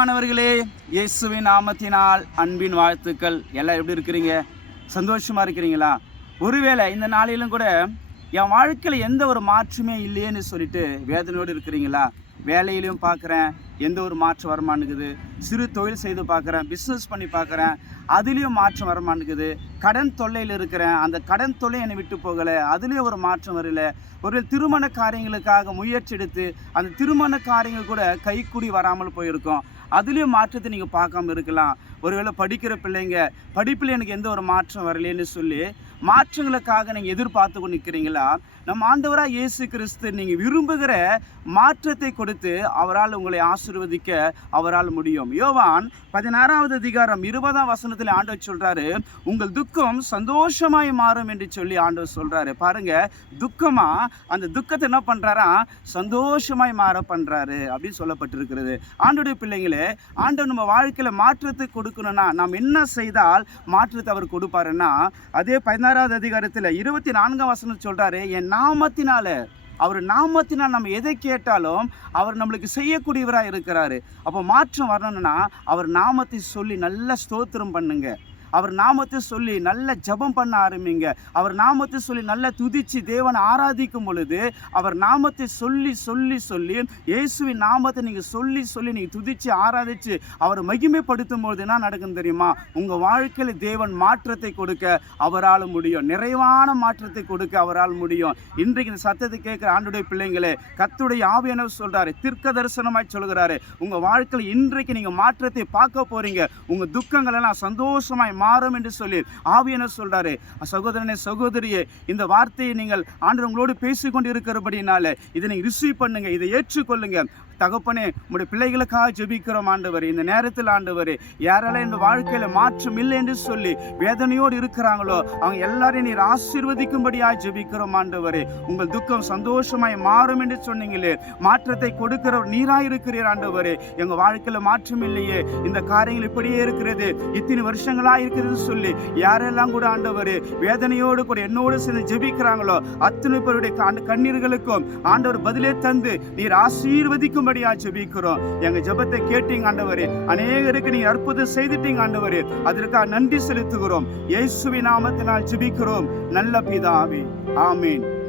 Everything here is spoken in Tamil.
பிரியமானவர்களே இயேசுவின் நாமத்தினால் அன்பின் வாழ்த்துக்கள். எல்லாம் எப்படி இருக்கிறீங்க? சந்தோஷமா இருக்கிறீங்களா? ஒருவேளை இந்த நாளிலும் கூட என் வாழ்க்கையில் எந்த ஒரு மாற்றமே இல்லையேன்னு சொல்லிட்டு வேதனையோடு இருக்கிறீங்களா? வேலையிலையும் பார்க்குறேன் எந்த ஒரு மாற்றம் வரமானுக்குது சிறு தொழில் செய்து பார்க்குறேன் பிஸ்னஸ் பண்ணி பார்க்குறேன் அதுலேயும் மாற்றம் வரமாட்டேங்குது. கடன் தொல்லையில் இருக்கிறேன். அந்த கடன் தொல்லை என்னை விட்டு போகலை. அதுலேயும் ஒரு மாற்றம் வரல. ஒரு திருமண காரியங்களுக்காக முயற்சி எடுத்து அந்த திருமண காரியங்கள் கூட கைக்குடி வராமல் போயிருக்கும். அதுலேயும் மாற்றத்தை நீங்கள் பார்க்காம இருக்கலாம். ஒருவேளை படிக்கிற பிள்ளைங்க படிப்பில் எனக்கு எந்த ஒரு மாற்றம் வரலேன்னு சொல்லி மாற்றங்களுக்காக நீங்கள் எதிர்பார்த்து கொண்டு நிற்கிறீங்களா நம்ம ஆண்டவராக இயேசு கிறிஸ்து நீங்கள் விரும்புகிற மாற்றத்தை கொடுத்து அவரால் உங்களை ஆசிர்வதிக்க அவரால் முடியும். யோவான் பதினாறாவது அதிகாரம் இருபதாம் வசனத்தில் ஆண்டவர் சொல்றாரு உங்கள் துக்கம் சந்தோஷமாய் மாறும் என்று சொல்லி ஆண்டவர் சொல்கிறாரு பாருங்க துக்கமாக அந்த துக்கத்தை என்ன பண்றாரா? சந்தோஷமாய் மாற பண்றாரு அப்படின்னு சொல்லப்பட்டிருக்கிறது. ஆண்டோடைய பிள்ளைங்களே ஆண்டவர் நம்ம வாழ்க்கையில் மாற்றத்தை கொடு கொடுக்கணும்னா நாம் என்ன செய்தால் மாற்றத்தை அவர் கொடுப்பாருன்னா அதே பதினாறாவது அதிகாரத்தில் இருபத்தி நான்காம் வசனம் சொல்றாரு என் நாமத்தினால. அவர் நாமத்தினால் நம்ம எதை கேட்டாலும் அவர் நம்மளுக்கு செய்யக்கூடியவராக இருக்கிறாரு. அப்போ மாற்றம் வரணும்னா அவர் நாமத்தை சொல்லி நல்ல ஸ்தோத்திரம் பண்ணுங்க. அவர் நாமத்தை சொல்லி நல்ல ஜெபம் பண்ண ஆரம்பிங்க. அவர் நாமத்தை சொல்லி நல்ல துதிச்சு தேவனை ஆராதிக்கும் பொழுது அவர் நாமத்தை சொல்லி சொல்லி சொல்லி இயேசுவின் நாமத்தை நீங்கள் சொல்லி சொல்லி நீங்கள் துதிச்சு ஆராதிச்சு அவரை மகிமைப்படுத்தும் பொழுது என்ன நடக்கும் தெரியுமா? உங்கள் வாழ்க்கையில் தேவன் மாற்றத்தை கொடுக்க அவரால் முடியும். நிறைவான மாற்றத்தை கொடுக்க அவரால் முடியும். இன்றைக்கு இந்த சத்தத்தை கேட்குற ஆண்டுடைய பிள்ளைங்களே கத்துடைய ஆவியானவர் சொல்கிறாரு திர்க்க தரிசனமாய் சொல்கிறாரு உங்கள் வாழ்க்கையில் இன்றைக்கு நீங்கள் மாற்றத்தை பார்க்க போகிறீங்க உங்கள் துக்கங்கள் எல்லாம் சந்தோஷமாய் மாறும் என்று சொல்லி ஆவியானவர் சொல்றாரு? சகோதரனே சகோதரியே இந்த வார்த்தையை நீங்கள் ஆண்டு உங்களோடு பேசிக்கொண்டு இருக்கிறபடினால இதை நீங்கள் ரிசீவ் பண்ணுங்க இதை ஏற்றுக்கொள்ளுங்க. தகப்பனே உங்களுடைய பிள்ளைகளுக்காக ஜெபிக்கிறோம் ஆண்டவர். இந்த நேரத்தில் ஆண்டவர் யாரெல்லாம் இந்த வாழ்க்கையில மாற்றம் இல்லை என்று சொல்லி வேதனையோடு இருக்கிறாங்களோ அவங்க எல்லாரையும் நீர் ஆசீர்வதிக்கும்படியாக ஜெபிக்கிறோம் ஆண்டவர். உங்கள் துக்கம் சந்தோஷமாய் மாறும் என்று சொன்னீங்களே மாற்றத்தை கொடுக்கிற நீராக இருக்கிறீர் ஆண்டவர். எங்க வாழ்க்கையில மாற்றம் இல்லையே இந்த காரியங்கள் இப்படியே இருக்கிறது இத்தனை வருஷங்களா இருக்கிறது சொல்லி யாரெல்லாம் கூட ஆண்டவர் வேதனையோடு கூட என்னோடு சேர்ந்து ஜெபிக்கிறாங்களோ அத்தனை பேருடைய கண்- கண்ணீர்களுக்கும் ஆண்டவர் பதிலே தந்து நீர் ஆசீர்வதிக்கும் வரும்படியா ஜெபிக்கிறோம் எங்க ஜெபத்தை கேட்டீங்க ஆண்டவரே. அநேகருக்கு நீ அற்புதம் செய்துட்டீங்க ஆண்டவரே. அதற்காக நன்றி செலுத்துகிறோம். இயேசுவின் நாமத்தினால் ஜெபிக்கிறோம். நல்ல பிதாவே. ஆமீன்.